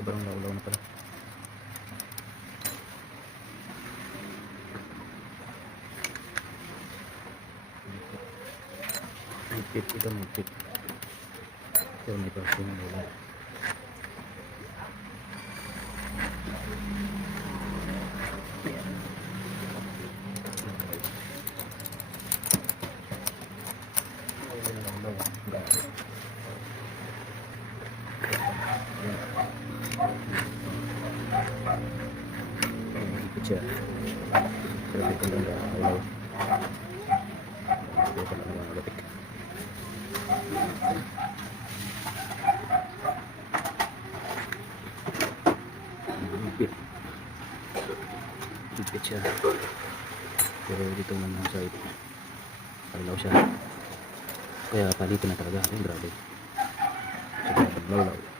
Sobrang laulaw na pala. Mahigpit, ito mahigpit. Pero may pasok na wala. Mahigpit siya. Pero dito lang laulaw. Ito pa lang mga gatik. Higpit siya, pero dito naman sa side palaw siya, kaya palitin na talaga. Ay grabe, sobrang lawlaw.